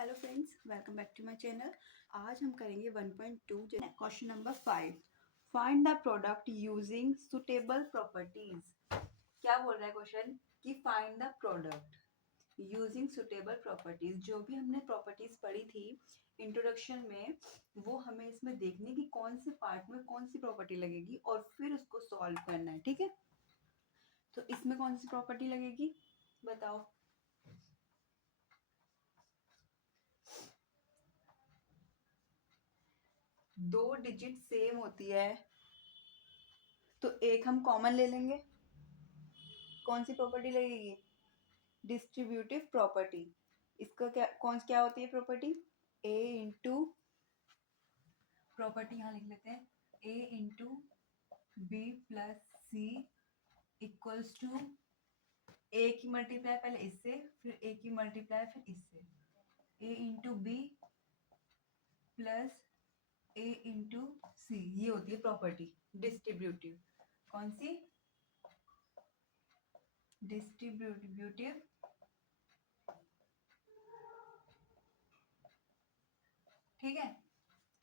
Hello friends, welcome back to my channel. आज हम करेंगे 1.2 question number 5। Find the product using suitable properties. क्या बोल रहा है क्वेश्चन कि find the product using suitable properties. जो भी हमने प्रॉपर्टीज पढ़ी थी इंट्रोडक्शन में, वो हमें इसमें देखने की कौन से पार्ट में कौन सी प्रॉपर्टी लगेगी और फिर उसको सॉल्व करना है। ठीक है, तो इसमें कौन सी प्रॉपर्टी लगेगी बताओ। दो डिजिट सेम होती है तो एक हम कॉमन ले लेंगे। कौन सी प्रॉपर्टी लगेगी? Distributive property. इसका क्या होती है प्रॉपर्टी? ए इंटू, प्रॉपर्टी यहाँ लिख लेते हैं, A into B plus C equals to A की मल्टीप्लाई पहले इससे, फिर ए की मल्टीप्लाई फिर इससे, ए इंटू बी प्लस ए इंटू सी। ये होती है प्रॉपर्टी डिस्ट्रीब्यूटिव। कौन सी? डिस्ट्रीब्यूटिव। ठीक है,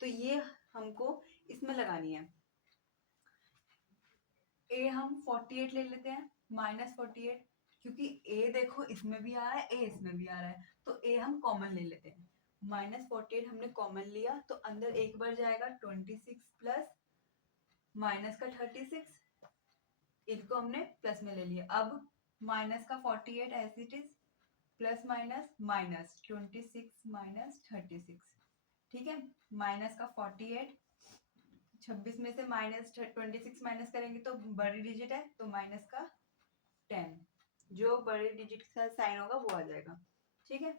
तो ये हमको इसमें लगानी है। ए हम 48 ले लेते हैं, -48, क्योंकि ए देखो इसमें भी आ रहा है, ए इसमें भी आ रहा है, तो ए हम कॉमन ले लेते हैं। -48 हमने कॉमन लिया तो अंदर एक बार जाएगा 26 प्लस माइनस का 36, इनको हमने प्लस में ले लिया। अब माइनस का 48 as it is, plus minus minus 26 minus 36। ठीक है, माइनस का 48, 26 में से -26 माइनस करेंगे तो बड़ी डिजिट है तो माइनस का 10, जो बड़े डिजिट का साइन होगा वो आ जाएगा। ठीक है,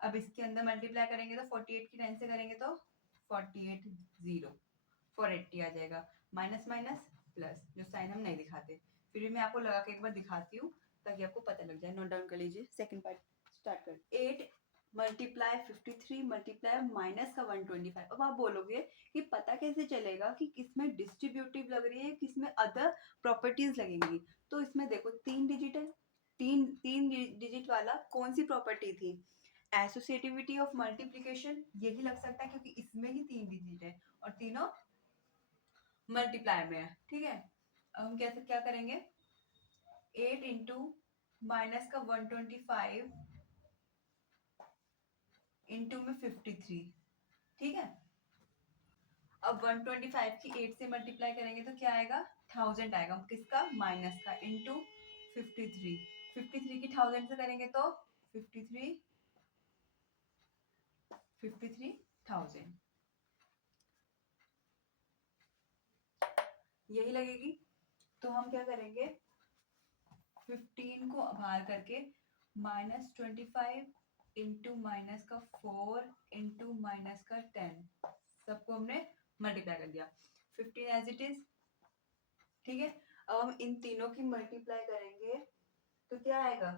अब इसके अंदर मल्टीप्लाई करेंगे तो 48 की 10 से करेंगे तो 48 0 480 आ जाएगा। माइनस माइनस प्लस, जो साइन हम नहीं दिखाते, फिर भी मैं आपको लगा के एक बार दिखाती हूँ ताकि आपको पता लग जाए। नोट डाउन कर लीजिए। सेकंड पार्ट स्टार्ट कर। 8 मल्टीप्लाई 53 मल्टीप्लाई माइनस का 125। अब आप बोलोगे कि पता कैसे चलेगा कि किसमें डिस्ट्रीब्यूटिव लग रही है, किसमें अदर प्रॉपर्टीज लगेंगी। तो इसमें देखो 3 डिजिट है, तीन तीन डिजिट वाला कौन सी प्रॉपर्टी थी? Associativity of multiplication. यही लग सकता है क्योंकि इसमें ही 3 डिजिट है और तीनों मल्टीप्लाई में है। ठीक है, अब हम कैसे क्या करेंगे? 8 इंटू माइनस का 125 इंटू में 53। ठीक है, अब 125 की 8 से मल्टीप्लाई करेंगे तो क्या आएगा? 1000 आएगा। किसका? माइनस का, इंटू 53। 53 की 1000 से करेंगे तो 53,000 यही लगेगी। तो हम क्या करेंगे? 15 को बाहर करके -25 इंटू माइनस का 4 इंटू माइनस का 10, सबको हमने मल्टीप्लाई कर दिया। 15 एज इट इज। ठीक है, अब हम इन तीनों की मल्टीप्लाई करेंगे तो क्या आएगा?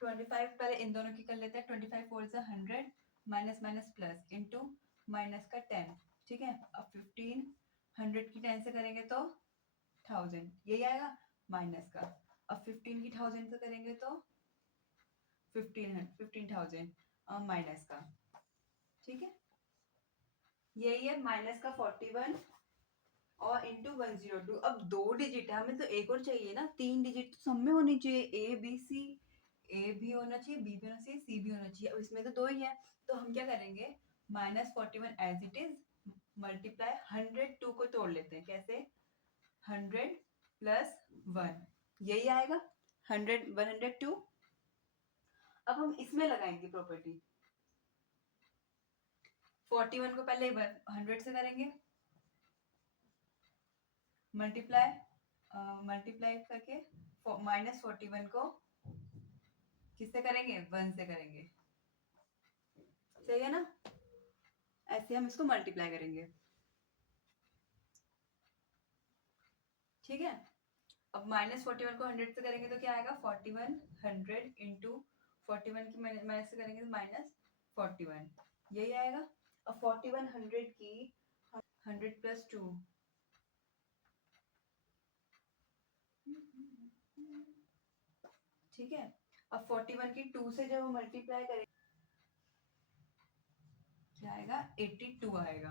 25 पहले इन दोनों की कर लेते हैं। 25 4 से 100 minus minus plus into minus का 10। ठीक है, अब 15 100 की 10 से करेंगे तो 1000 यही आएगा माइनस का। अब 15 की 1000 से करेंगे तो 15,000 माइनस का। ठीक है, यही है माइनस का 41 और इंटू 102। अब दो डिजिट है, हमें तो एक और चाहिए ना। 3 डिजिट तो सब में होनी चाहिए, ए बी सी। ए भी होना चाहिए, बी भी होना चाहिए, सी भी होना चाहिए। अब इसमें तो दो ही है, तो हम क्या करेंगे? -41 एज इट इज मल्टीप्लाई 102 को तोड़ लेते हैं। कैसे? 100 प्लस 1 यही आएगा 100 102। अब हम इसमें लगाएंगे प्रॉपर्टी। 41 को पहले 100 से करेंगे, मल्टीप्लाई मल्टीप्लाई करके -41 को किससे करेंगे? 1 से करेंगे। सही है ना? ऐसे हम इसको मल्टीप्लाई करेंगे। ठीक है, अब -41 को 100 से करेंगे तो क्या आएगा? 41 100 इंटू 41 की माइनस से करेंगे तो -41 यही आएगा। अब 41 100 की 100 प्लस 2। ठीक है, अब 41 की 2 से जब हम मल्टीप्लाई करेंगे क्या आएगा 82 आएगा।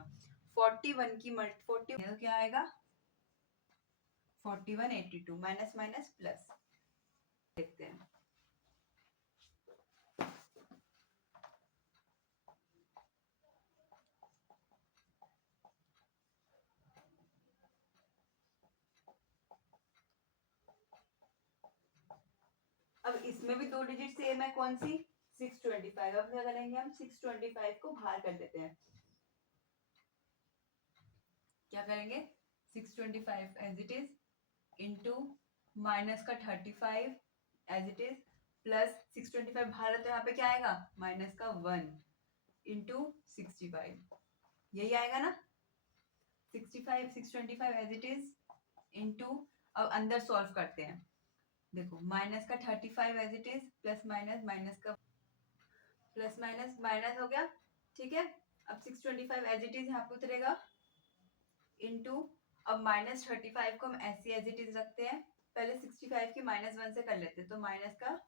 41 की 40 तो क्या आएगा 41 82 माइनस माइनस प्लस। देखते हैं अब इसमें भी दो डिजिट सेम है, कौन सी 625। अब क्या करेंगे हम 625 को बाहर कर लेते हैं। क्या करेंगे 625 as it is into minus का 35 एज इट इज प्लस 625 बाहर है तो यहाँ पे क्या आएगा माइनस का 1 इंटू 65, यही आएगा ना 65 625 एज इट इज इंटू, अब अंदर सॉल्व करते हैं। देखो माइनस का 35 as it is plus minus minus का प्लस माइनस माइनस हो गया, ठीक है। अब 625 एज इट इज यहाँ पे उतरेगा इंटू, अब माइनस 35 को हम ऐसे एज इट इज रखते हैं, पहले 65 की -1 से कर लेते हैं तो माइनस का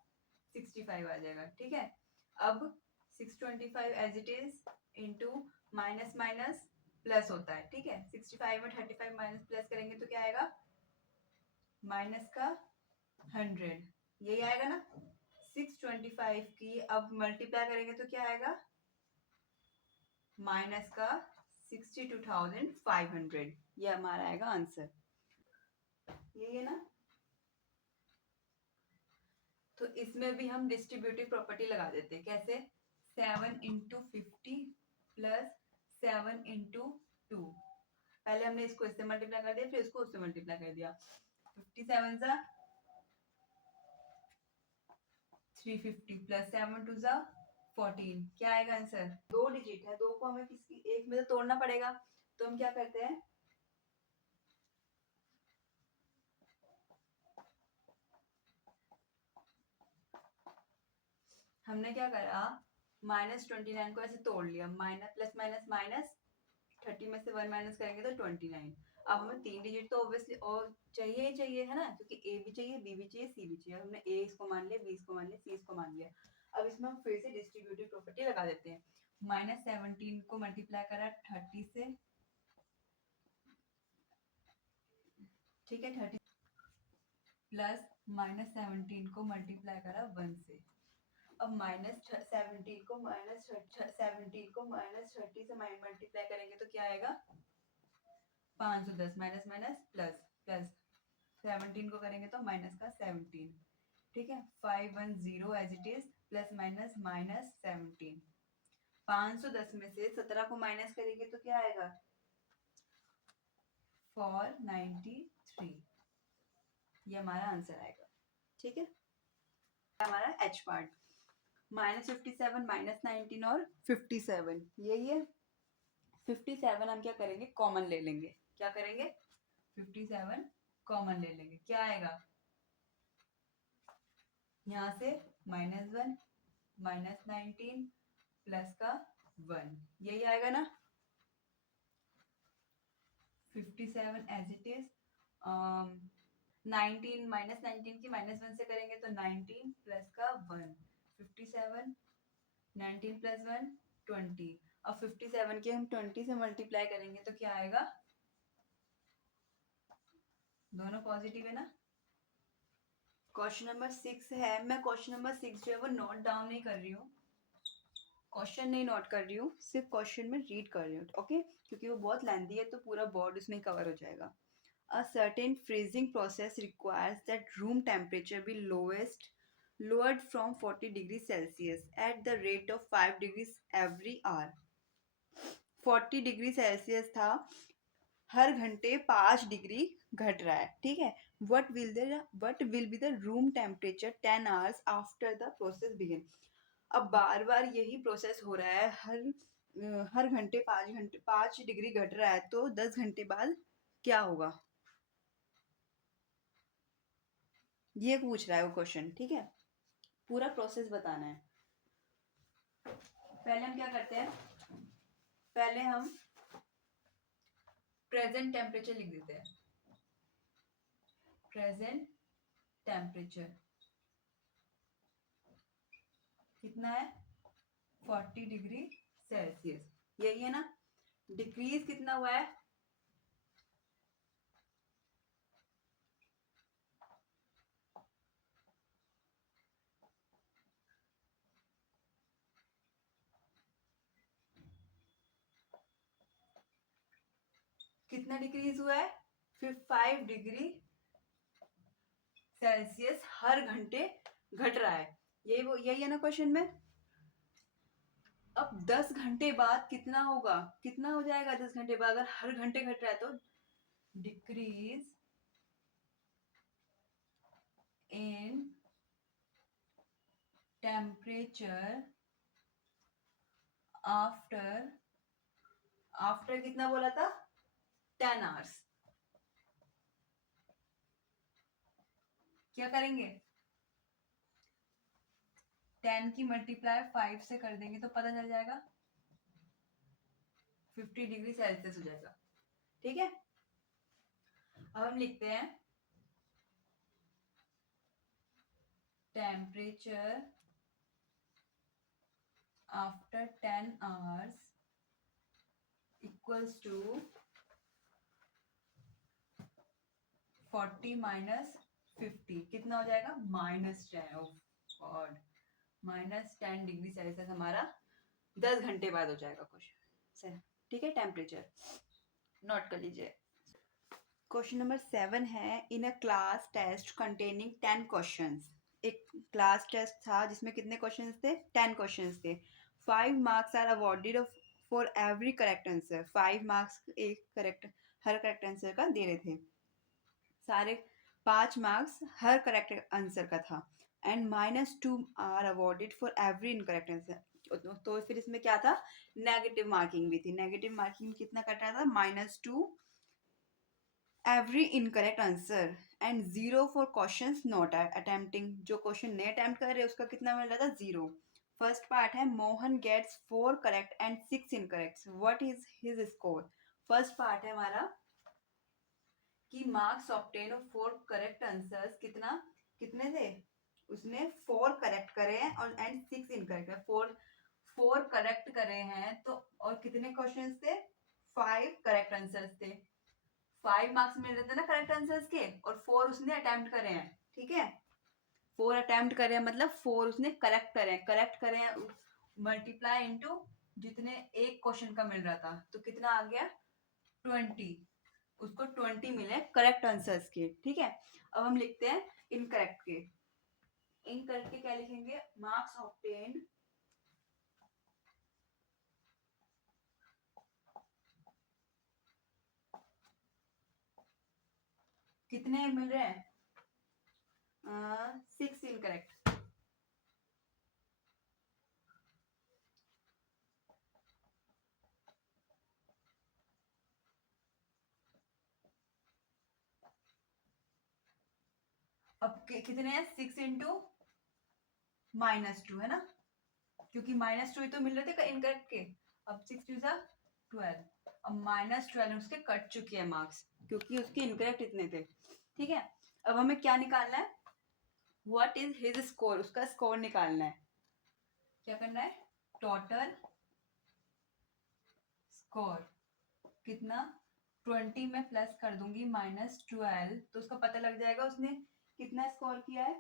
65 आ जाएगा, ठीक है। अब 625 as it is into minus minus plus होता है, ठीक है। 65 में 35 माइनस प्लस करेंगे तो क्या आएगा माइनस का 100, यही आएगा ना। 625 की अब मल्टीप्लाई करेंगे तो क्या आएगा माइनस का 62,500, ये हमारा आएगा आंसर, यही है ना। तो इसमें भी हम डिस्ट्रीब्यूटिव प्रॉपर्टी लगा देते हैं, कैसे 7 इंटू 50 प्लस 7 इंटू 2, पहले हमने इसको इससे मल्टीप्लाई कर दिया फिर इसको उससे मल्टीप्लाई कर दिया। 57 सा 350 प्लस 7 टू सा 14, क्या आएगा आंसर। दो डिजिट है, दो को हमें किसी एक में से तोड़ना पड़ेगा, तो हम क्या करते हैं हमने क्या करा -29 को ऐसे तोड़ लिया, माइनस प्लस माइनस माइनस 30 में से 1 माइनस करेंगे तो 29। अब हमें तीन डिजिट तो ऑब्वियसली और चाहिए ही चाहिए, है ना, क्योंकि ए भी चाहिए बी भी चाहिए सी भी चाहिए। हमने ए इसको मान लिया, बी इसको मान लिया, सी इसको मान लिया। अब इसमें हम फिर से डिस्ट्रीब्यूटिव प्रॉपर्टी लगा देते हैं। -17 को मल्टीप्लाई करा 30 से, ठीक है, 30 प्लस -17 को मल्टीप्लाई करा 1 से। अब -17 को -30 से मल्टीप्लाई करेंगे तो क्या आएगा 510 माइनस माइनस प्लस प्लस 17 को करेंगे तो माइनस का 17, ठीक है। 510 as it is plus minus minus 17, 510 में से 17 को माइनस करेंगे तो क्या आएगा 493, ये हमारा आंसर आएगा, ठीक है। हमारा एच पार्ट -57 -19 और 57, यही है। 57 हम क्या करेंगे कॉमन ले लेंगे, क्या करेंगे 57 कॉमन ले लेंगे, क्या आएगा यहाँ से -1 -19 प्लस का 1, यही आएगा ना। 57 एज इट इज 19 -19 की -1 से करेंगे तो 19 प्लस का 1, 57 19 प्लस 1 20। अब 57 के हम 20 से मल्टीप्लाई करेंगे तो क्या आएगा, दोनों पॉजिटिव है ना। क्वेश्चन नंबर 6 है, मैं क्वेश्चन नंबर 6 जो है वो नोट डाउन नहीं कर रही हूँ, क्वेश्चन नहीं नोट कर रही हूँ, सिर्फ क्वेश्चन में रीड कर रही हूँ, ओके, क्योंकि वो बहुत लेंथी है तो पूरा बोर्ड उसमें कवर हो जाएगा। A certain freezing process requires that room temperature be lowered from 40 degrees Celsius at the rate of 5 degrees every hour. 40 degree Celsius था, हर घंटे 5 डिग्री घट रहा है, ठीक है। What will be the room temperature 10 hours after the process begin. अब बार बार यही process हो रहा है, हर घंटे 5 डिग्री घट रहा है, तो 10 घंटे बाद क्या होगा, ये पूछ रहा है वो क्वेश्चन, ठीक है। पूरा प्रोसेस बताना है। पहले हम क्या करते हैं, पहले हम प्रेजेंट टेम्परेचर लिख देते हैं, प्रेजेंट टेम्परेचर कितना है 40 डिग्री सेल्सियस, यही है ना, डिक्रीज कितना हुआ है, कितना डिक्रीज हुआ है, 5 डिग्री सेल्सियस हर घंटे घट रहा है। यही है ना क्वेश्चन में। अब 10 घंटे बाद कितना होगा, कितना हो जाएगा 10 घंटे बाद, अगर हर घंटे घट रहा है तो decrease in temperature after, after कितना बोला था, 10 आवर्स। क्या करेंगे, 10 की मल्टीप्लाई 5 से कर देंगे तो पता चल जाएगा 50 डिग्री सेल्सियस हो जाएगा। ठीक है, अब हम लिखते हैं temperature after 10 hours equals to 40 minus 50, कितना हो जाएगा -10, गॉड, -10 डिग्री सेल्सियस हमारा 10 घंटे बाद हो जाएगा क्वेश्चन। ठीक है, टेम्परेचर नोट कर लीजिए। क्वेश्चन नंबर 7 है, in a class test containing 10 questions. एक क्लास टेस्ट था जिसमें कितने क्वेश्चंस थे, 10 क्वेश्चंस थे। 5 marks are awarded for every correct answer. 5 marks एक करेक्ट, हर करेक्ट आंसर का दे रहे थे, सारे 5 मार्क्स हर करेक्ट आंसर का था। And -2 are awarded for every incorrect answer. तो फिर इसमें क्या था, नेगेटिव मार्किंग भी थी। नेगेटिव मार्किंग कितना कट रहा था, -2 every incorrect answer and 0 for questions not attempting. जो क्वेश्चन नहीं अटेम्प्ट कर रहे उसका कितना मिल रहा था, 0। फर्स्ट पार्ट है, Mohan gets 4 correct and 6 incorrect, what is his score. First part है हमारा कि marks obtain of 4 correct answers, कितना, कितने थे, उसने 4 करेक्ट करे हैं और एंड 6 इनकरेक्ट है। 4 करेक्ट करे हैं तो, और कितने क्वेश्चंस थे, 5 करेक्ट आंसर्स थे। 5 मार्क्स मिल रहे थे ना करेक्ट आंसर्स के, और 4 उसने अटेम्प्ट करे हैं। ठीक है, 4 अटेम्प्ट करे हैं मतलब 4 उसने करेक्ट करे हैं। करेक्ट करे हैं मल्टीप्लाई इनटू जितने एक क्वेश्चन का मिल रहा था, तो कितना आ गया 20, उसको 20 मिले करेक्ट आंसर्स के। ठीक है, अब हम लिखते हैं इनकरेक्ट के। इनकरेक्ट के क्या लिखेंगे, मार्क्स ऑब्टेन्ड कितने मिल रहे हैं, 6 इनकरेक्ट। अब कितने हैं, 6 इंटू -2 है ना, क्योंकि -2 ही तो मिल रहे थे इनकरेक्ट के। अब 6 टू जा 12, अब -12 उसके कट चुके हैं मार्क्स, क्योंकि उसके इनकरेक्ट इतने थे। ठीक है, अब हमें क्या निकालना है, व्हाट इज हिज स्कोर, उसका स्कोर निकालना है। क्या करना है, टोटल स्कोर कितना, 20 में प्लस कर दूंगी -12, तो उसका पता लग जाएगा उसने कितना स्कोर किया है।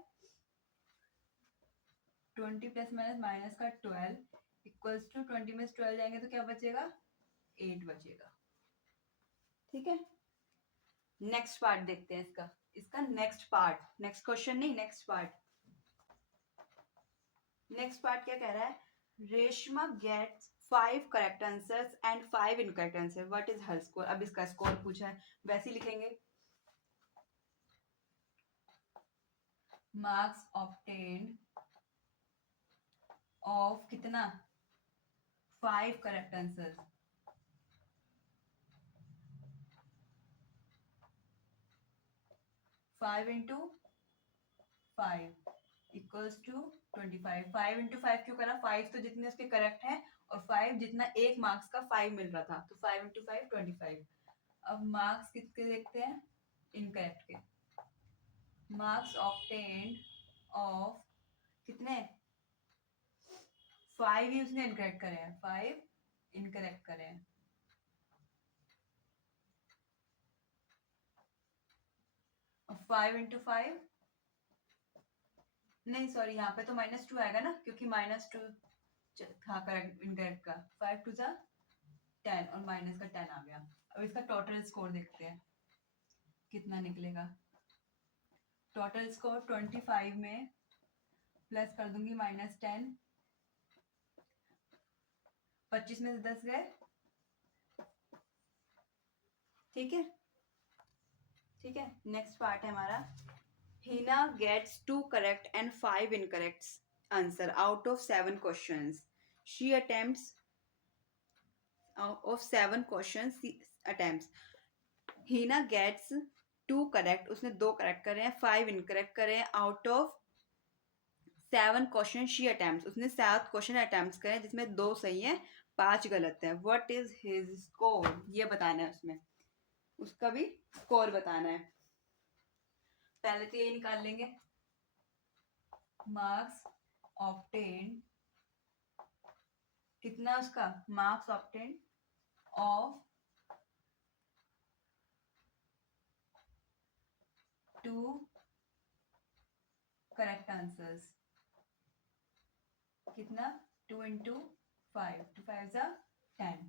20 प्लस माइनस माइनस का 12 इक्वल्स टू 20 में 12 जाएंगे तो क्या बचेगा, 8 बचेगा। ठीक है, नेक्स्ट पार्ट देखते हैं इसका, इसका नेक्स्ट पार्ट, नेक्स्ट क्वेश्चन नहीं, नेक्स्ट पार्ट। नेक्स्ट पार्ट क्या कह रहा है, Reshma gets 5 correct answers and 5 incorrect answer, what is her score. अब इसका स्कोर पूछा है, वैसे ही लिखेंगे, मार्क्स ऑब्टेन्ड ऑफ कितना, 5 correct answers, 5 into 5 equals to 25। 5 into 5 क्यों करा, 5 तो जितने उसके करेक्ट हैं और 5 जितना एक मार्क्स का 5 मिल रहा था, तो 5 इंटू 5 25। अब मार्क्स किसके देखते हैं, इनकरेक्ट के। मार्क्स ऑब्टेन्ड ऑफ कितने, 5 ही उसने इनकरेक्ट करे हैं, 5 इनकरेक्ट करें। और 5 इंटू 5, नहीं सॉरी यहाँ पे तो -2 आएगा ना, क्योंकि -2 था करेक्ट इनकरेक्ट का। 5 टू 10 और माइनस का 10 आ गया। अब इसका टोटल स्कोर देखते हैं कितना निकलेगा। टोटल स्कोर 25 में प्लस कर दूंगी -10, 25 में से 10 गए, ठीक है। ठीक है, नेक्स्ट पार्ट है हमारा। Hina gets 2 correct and 5 incorrect answer out of 7 questions. She attempts of 7 questions she attempts. Hina gets 2 correct, उसने 2 करेक्ट करे हैं, 5 इनकरेक्ट करे हैं, out of 7 question she attempt, उसने 7 क्वेश्चन अटेम्प्ट करे हैं जिसमें 2 सही हैं 5 गलत है। व्हाट इज हिज स्कोर, ये बताना है उसमें, उसका भी स्कोर बताना है। पहले तो ये निकाल लेंगे, मार्क्स ऑब्टेन, कितना उसका marks obtain of 2 correct answers, कितना 2 इंटू 5, 2 5 10,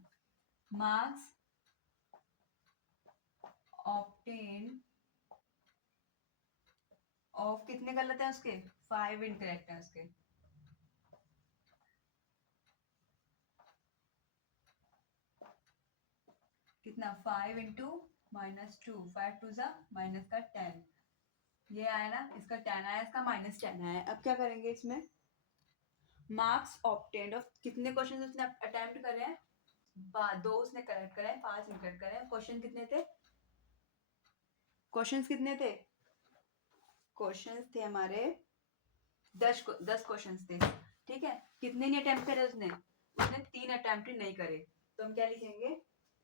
मार्क्स ऑब्टेन ऑफ, कितने गलत है उसके, 5 इनकरेक्ट है उसके, कितना 5 इंटू -2, 5 टू माइनस का 10, ये आया ना, इसका 10 आया, इसका -10 आया। अब क्या करेंगे इसमें, मार्क्स ऑब्टेन्ड ऑफ, कितने क्वेश्चन उसने अटेम्प्ट करे हैं, 2 उसने करेक्ट करे हैं, 5 इनकरेक्ट करे हैं। क्वेश्चन कितने थे, क्वेश्चंस कितने थे, क्वेश्चंस थे हमारे 10 क्वेश्चंस थे, ठीक है। कितने नहीं अटेम्प्ट करे उसने, उसने 3 अटेम्प्ट ही नहीं करे। तो हम क्या लिखेंगे,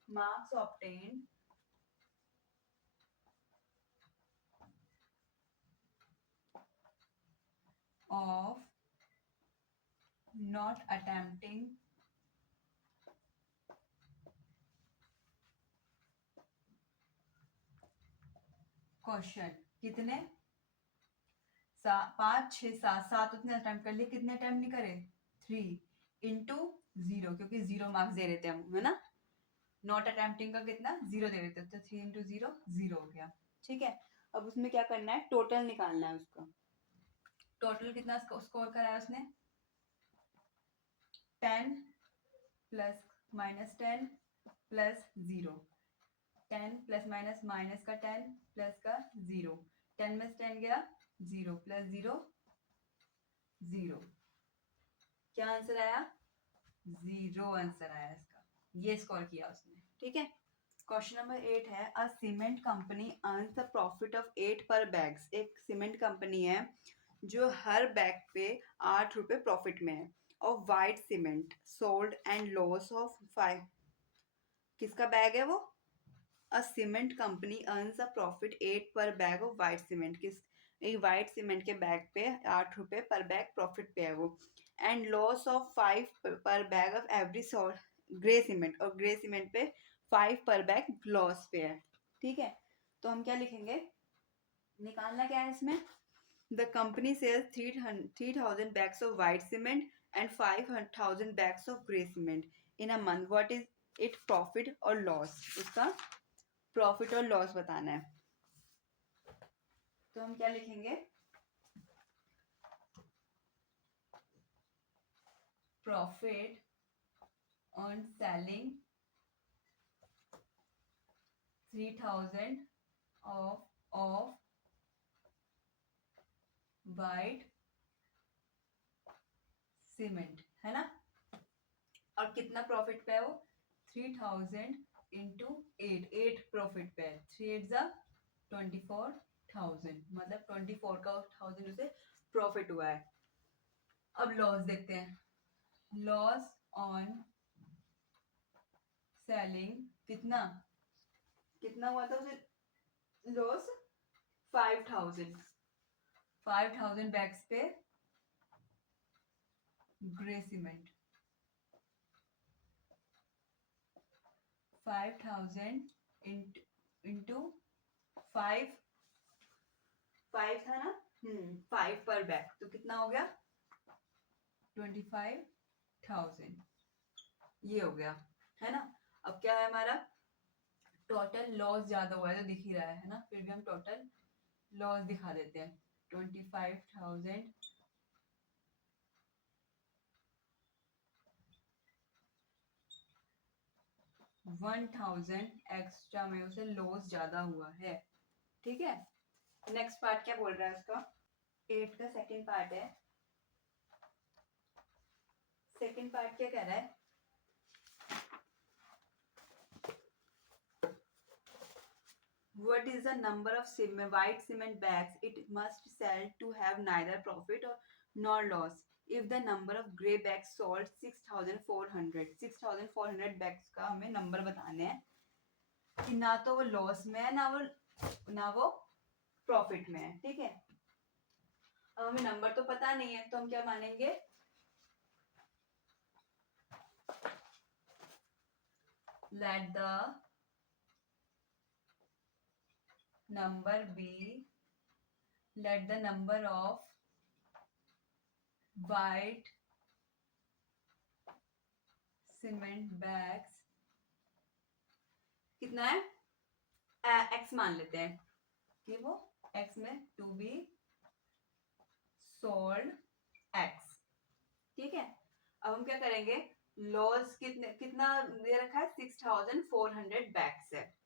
marks obtain of not attempting question, कितने 5 6 7, 7 उसने अटेम्प्ट कर लिए, कितने अटेम्प्ट नहीं करे, 3 इंटू 0, क्योंकि 0 मार्क्स दे रहे थे हम, है ना, नॉट अटेम्प्टिंग का कितना 0 दे रहे थे, तो 3 इंटू 0 0 हो गया, ठीक है। अब उसमें क्या करना है, टोटल निकालना है उसका। टोटल कितना स्कोर कराया उसने, 10 plus -10 plus 0, 10 plus minus minus का 10 प्लस का 0, 10 में से 10 गया 0 प्लस 0 0, क्या आंसर आया, 0 आंसर आया इसका, ये स्कोर किया उसने, ठीक है। क्वेश्चन नंबर 8 है, a cement company earns a profit of 8 per bags, एक सीमेंट कंपनी है जो हर बैग पे 8 रुपए प्रॉफिट में है, और white cement sold and loss of 5, किसका बैग है वो, A cement company earns a profit 8 per bag of white cement, किस एक वाइट सीमेंट के बैग पे 8 रुपए पर बैग प्रॉफिट पे है वो, एंड लॉस ऑफ 5 पर bag of every grey cement, और ग्रे सीमेंट पे 5 पर बैग लॉस पे है, ठीक है। तो हम क्या लिखेंगे, निकालना क्या है इसमें, the company sells 3000 bags of white cement and 5000 bags of grey cement in a month, what is it profit और लॉस, उसका प्रॉफिट और लॉस बताना है। तो हम क्या लिखेंगे, profit on selling 3000 of white cement, है ना, और कितना प्रॉफिट पे है वो, 3000 इंटू 8 प्रॉफिट पे है, 3 8 24,000, मतलब 24,000 उसे प्रॉफिट हुआ है। अब लॉस देखते हैं, लॉस ऑन सेलिंग कितना, कितना हुआ था उसे लॉस, 5,000 बैग्स पे ग्रे सीमेंट, 5,000 इंटू 5 था ना, 5 पर बैग, तो कितना हो गया 25,000, ये हो गया, है ना। अब क्या है हमारा टोटल लॉस ज्यादा हुआ है तो दिख ही रहा है ना, फिर भी हम टोटल लॉस दिखा देते हैं 25,000 1,000 एक्स्ट्रा में उसे लॉस ज्यादा हुआ है, ठीक है। नेक्स्ट पार्ट क्या बोल रहा है उसका, 8 का सेकंड पार्ट है। सेकंड पार्ट क्या कह रहा है, what is the number of white cement bags it must sell to have neither profit or nor loss if the number of grey bags sold 6,400 bags का हमें नंबर बताने हैं कि ना तो वो लॉस में है ना वो प्रॉफिट में है, ठीक है। अब हमें नंबर तो पता नहीं है तो हम क्या मानेंगे, let the number of white cement bags कितना है, x मान लेते हैं कि वो x में टू बी सोल्ड x, ठीक है। अब हम क्या करेंगे, लॉस कितना दे रखा है 6,400 बैग्स है,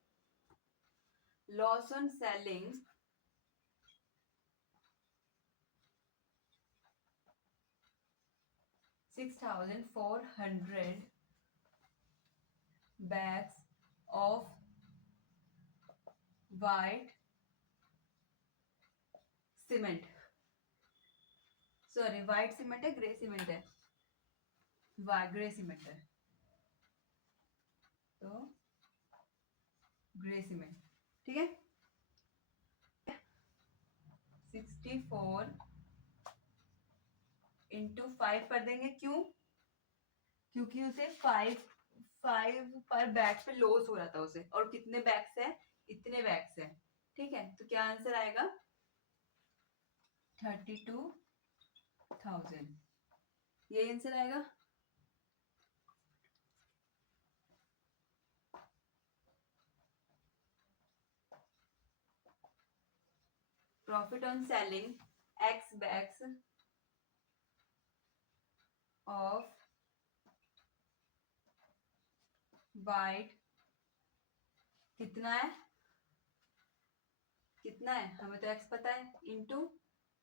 loss on selling 6,400 bags of white cement, sorry white cement है ग्रे सीमेंट है, ग्रे सीमेंट है, तो ग्रे सीमेंट, ठीक है। 64 इंटू 5 कर देंगे, क्यों, क्योंकि उसे 5 पर बैग पे लॉस हो रहा था उसे, और कितने बैग्स है, इतने बैग्स है, ठीक है। तो क्या आंसर आएगा 32,000, ये आंसर आएगा। Profit on selling x bags of white कितना है, हमें तो x पता है, इंटू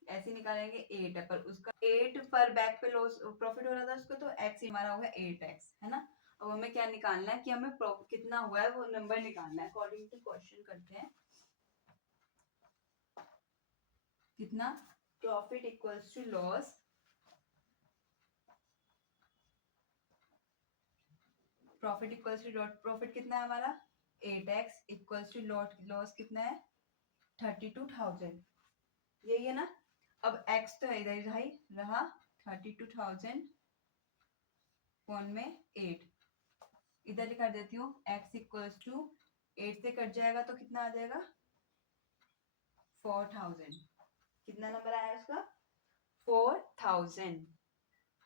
ऐसे निकालेंगे 8 है, पर उसका 8 पर बैग पे लॉस प्रॉफिट हो रहा था उसको, तो x हमारा होगा 8x, है ना। अब हमें क्या निकालना है कि हमें कितना हुआ है वो नंबर निकालना है, अकॉर्डिंग टू क्वेश्चन करते हैं। कितना profit equals to loss, profit equals to profit कितना है हमारा 8x इक्वल्स टू लॉस कितना है 32,000, यही है ना। अब x तो इधर ही रहा 32,000 कौन में 8, इधर कर देती हूँ x इक्वल्स टू 8 से कट जाएगा तो कितना आ जाएगा 4,000, कितना नंबर आया उसका 4,000,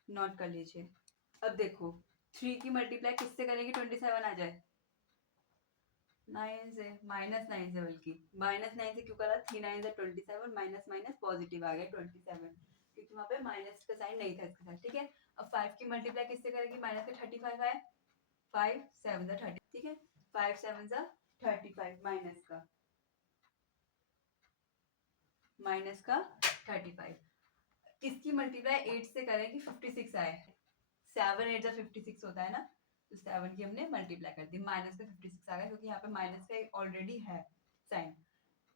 नोट कर लीजिए। अब देखो 3 की मल्टीप्लाई किससे करेंगे 27 आ जाए, 9 से, -9 से, बल्कि -9 से क्यों करा, 3 9 से 27, माइनस माइनस पॉजिटिव आ गया 27, क्योंकि वहां पे माइनस का साइन नहीं था इसके साथ, ठीक है। अब 5 की मल्टीप्लाई किससे करेंगे, माइनस का 35 आए, 5 7 30, ठीक है, 5 7 35, माइनस का 35, किसकी मल्टीप्लाई 8 से करेंगे 56 आए, 7 8 56 होता है ना, तो 7 की हमने मल्टीप्लाई कर दी, माइनस का 56 आ गया क्योंकि यहाँ पे माइनस का ऑलरेडी है साइन।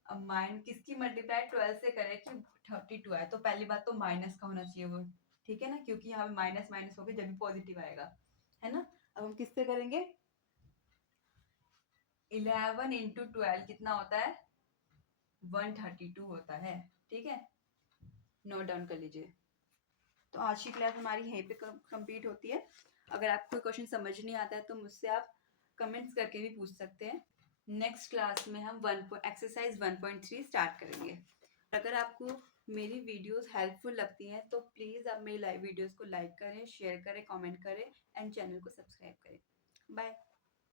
अब माइन किसकी मल्टीप्लाई 12 से करें कि 32 आए, तो पहली बात तो माइनस का होना चाहिए वो, ठीक है ना, क्योंकि यहाँ पे माइनस माइनस होके जब भी पॉजिटिव आएगा, है ना। अब हम किससे करेंगे, 11 इंटू 12 कितना होता है 132 होता है, ठीक है, नोट डाउन कर लीजिए। तो आज की क्लास हमारी यहीं पे कंप्लीट होती है। अगर आपको कोई क्वेश्चन समझ नहीं आता है तो मुझसे आप कमेंट्स करके भी पूछ सकते हैं। नेक्स्ट क्लास में हम एक्सरसाइज 1.3 स्टार्ट करेंगे। अगर आपको मेरी वीडियोस हेल्पफुल लगती हैं तो प्लीज़ आप मेरी लाइव वीडियोस को लाइक करें, शेयर करें, कमेंट करें एंड चैनल को सब्सक्राइब करें। बाय।